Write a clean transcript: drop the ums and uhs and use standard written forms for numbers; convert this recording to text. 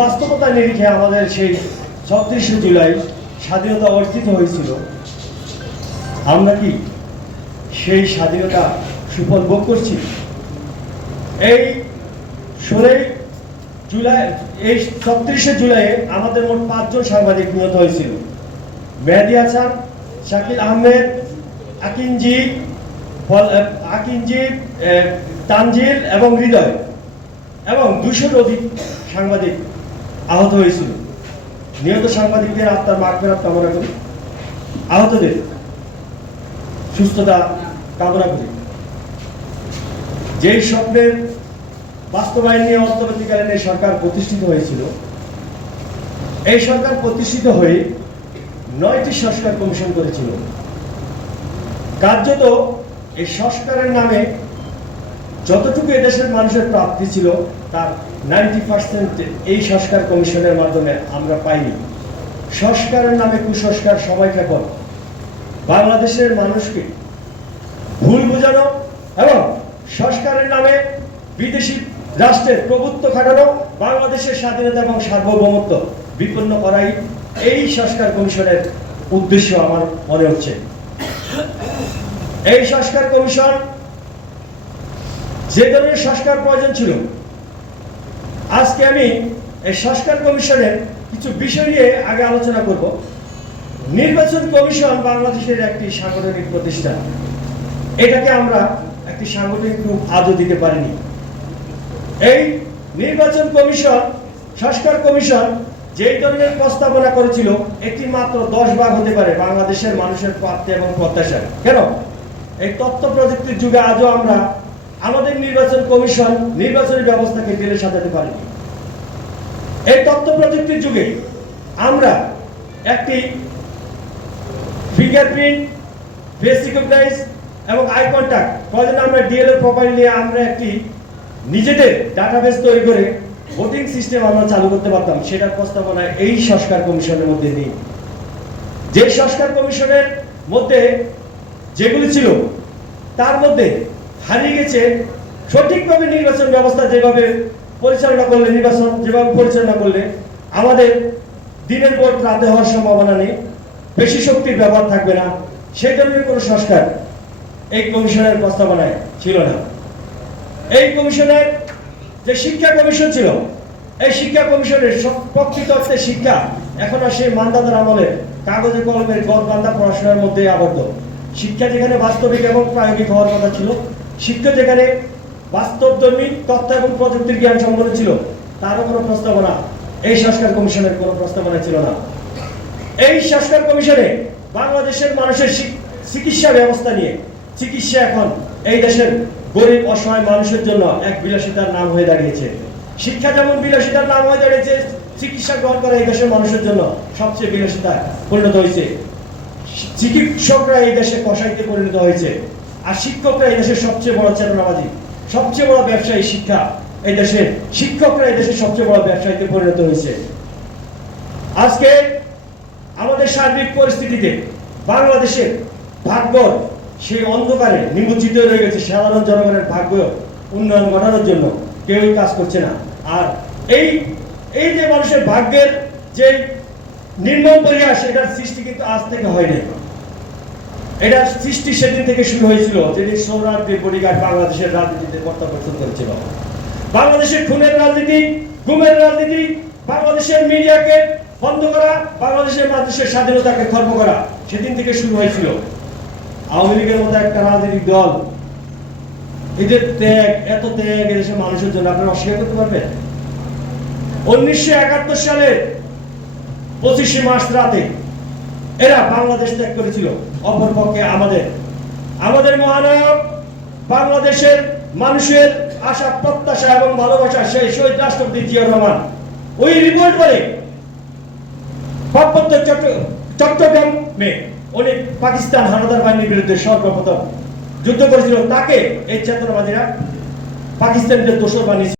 বাস্তবতা নিরিখে আমাদের সেই ৩৬ জুলাই স্বাধীনতা অর্জিত হয়েছিল, আমরা কি সেই স্বাধীনতা সুফল ভোগ করছি? এই ১৬ জুলাই, এই ৩৬ জুলাইয়ে আমাদের মোট ৫ জন সাংবাদিক নিহত হয়েছিল। মেহেদী হাসান, শাকিল আহমেদ, আকিনজি, তানজিল এবং হৃদয়, এবং ২০০-র অধিক সাংবাদিক আহত হয়েছিল। নিহত সাংবাদিকদের আত্মার মাগফিরাত কামনা করি, আহতদের সুস্থতা কামনা করি। যেই স্বপ্নের বাস্তবায়ন নিয়ে অন্তর্বর্তীকালীন এই সরকার প্রতিষ্ঠিত হয়েছিল, এই সরকার প্রতিষ্ঠিত হয়ে ৯টি সংস্কার কমিশন করেছিল। কার্যত এই সংস্কারের নামে যতটুকু এদেশের মানুষের প্রাপ্তি ছিল তার 90% এই সংস্কার কমিশনের মাধ্যমে আমরা পাইনি। সংস্কারের নামে কুসংস্কার সময়টা পর বাংলাদেশের মানুষকে ভুল বোঝানো এবং সংস্কারের নামে বিদেশি রাষ্ট্রের প্রভুত্ব খাটানো, বাংলাদেশের স্বাধীনতা এবং সার্বভৌমত্ব বিপন্ন করাই এই সংস্কার কমিশনের উদ্দেশ্য আমার মনে হচ্ছে। এই সংস্কার কমিশন যে ধরনের সংস্কার প্রয়োজন ছিল, আজকে আমি এই সংস্কার কমিশনের কিছু বিষয় নিয়ে আগে আলোচনা করব। নির্বাচন কমিশন বাংলাদেশের একটি সাংগঠনিক প্রতিষ্ঠান, এটাকে আমরা একটি সাংগঠনিক রূপ আজও দিতে পারিনি। এই নির্বাচন কমিশন, সংস্কার কমিশন যেই ধরনের প্রস্তাবনা করেছিল, একটি মাত্র 10 ভাগ হতে পারে বাংলাদেশের মানুষের প্রাপ্তি এবং প্রত্যাশা। কেন? এই তথ্য প্রযুক্তির যুগে আজও আমরা আমাদের নির্বাচন কমিশন নির্বাচনী ব্যবস্থাকে ঢেলে সাজাতে পারিনি। এই তথ্য প্রযুক্তির যুগে আমরা একটি ফিঙ্গারপ্রিন্ট, ফেস রিকগনাইজ এবং আই কন্টাক্ট, প্রয়োজনে আমরা ডিএলএ প্রোফাইল নিয়ে আমরা একটি নিজেদের ডাটাবেস তৈরি করে ভোটিং সিস্টেম আমরা চালু করতে পারতাম। সেটার প্রস্তাবনা এই সংস্কার কমিশনের মধ্যে নেই। যে সংস্কার কমিশনের মধ্যে যেগুলি ছিল তার মধ্যে হারিয়ে গেছে সঠিকভাবে নির্বাচন ব্যবস্থা যেভাবে পরিচালনা করলে, নির্বাচন যেভাবে পরিচালনা করলে আমাদের দিনের ভোট রাতে হওয়ার সম্ভাবনা নেই, বেশি শক্তির ব্যবহার থাকবে না, সেই ধরনের কোনো সংস্কার এই কমিশনের প্রস্তাবনায় ছিল না। এই কমিশনের যে শিক্ষা কমিশন ছিল, এই শিক্ষা কমিশনের প্রকৃত অর্থে শিক্ষা এখন আর সেই মান্দাতার আমলের কাগজে কলমের গদবান্ধা পড়াশোনার মধ্যে আবদ্ধ। শিক্ষা যেখানে বাস্তবিক এবং প্রায়োগিক হওয়ার কথা ছিল, শিক্ষা যেখানে বাস্তবধর্মী তথ্য এবং প্রযুক্তির জ্ঞান সম্পন্ন ছিল, তারও কোনো প্রস্তাবনা এই সংস্কার কমিশনের কোনো প্রস্তাবনা ছিল না। এই সংস্কার কমিশনে বাংলাদেশের মানুষের চিকিৎসা ব্যবস্থা নিয়ে, চিকিৎসা এখন এই দেশের গরিব অসহায় মানুষের জন্য এক বিলাসিতার নাম হয়ে দাঁড়িয়েছে। শিক্ষা যেমন বিলাসিতার নাম হয়ে দাঁড়িয়েছে, চিকিৎসা গ্রহণ করা এই দেশের মানুষের জন্য সবচেয়ে বিলাসিতায় পরিণত হয়েছে। চিকিৎসকরা এই দেশে কসাইতে পরিণত হয়েছে, আর শিক্ষকরা এই দেশের সবচেয়ে বড় চেতনাবাদী, সবচেয়ে বড় ব্যবসায়ী। শিক্ষা এই দেশের শিক্ষকরা এই দেশের সবচেয়ে বড় ব্যবসায়ীতে পরিণত হয়েছে। আজকে আমাদের সার্বিক পরিস্থিতিতে বাংলাদেশের ভাগ্য সেই অন্ধকারে নিমজ্জিত রয়ে গেছে। সাধারণ জনগণের ভাগ্য উন্নয়ন ঘটানোর জন্য কেউই কাজ করছে না। আর এই যে মানুষের ভাগ্যের যে নির্মম পরিহাস, এটার সৃষ্টি কিন্তু আজ থেকে হয়নি। এটার সৃষ্টি সেদিন থেকে শুরু হয়েছিল যেদিন সৌরাষ্ট্রের বডিগার্ড বাংলাদেশের রাজনীতিতে প্রত্যাবর্তন করেছিল। বাংলাদেশের খুনের রাজনীতি, গুমের রাজনীতি, বাংলাদেশের মিডিয়াকে বন্ধ করা, বাংলাদেশের মানুষের স্বাধীনতাকে খর্ব করা সেদিন থেকে শুরু হয়েছিল। আওয়ামী লীগের মতো একটা রাজনৈতিক দল, এদের ত্যাগ, এত ত্যাগ এদেশের মানুষের জন্য আপনারা অস্বীকার করতে পারবেন? 1971 সালের 25 মার্চ রাতে এরা বাংলাদেশ ত্যাগ করেছিল। অপরপক্ষে আমাদের মহানায়ক, বাংলাদেশের মানুষের আশা প্রত্যাশা এবং ভালোবাসা সেই শহীদ রাষ্ট্রপতি জিয়াউর রহমান ওই রিপোর্ট বলে পার্বত্য চট্টগ্রামে উনি পাকিস্তান হানাদার বাহিনীর বিরুদ্ধে সর্বপ্রথম যুদ্ধ করেছিল। তাকে এই চেতনাবাদীরা পাকিস্তানিদের দোষর বানিয়েছে।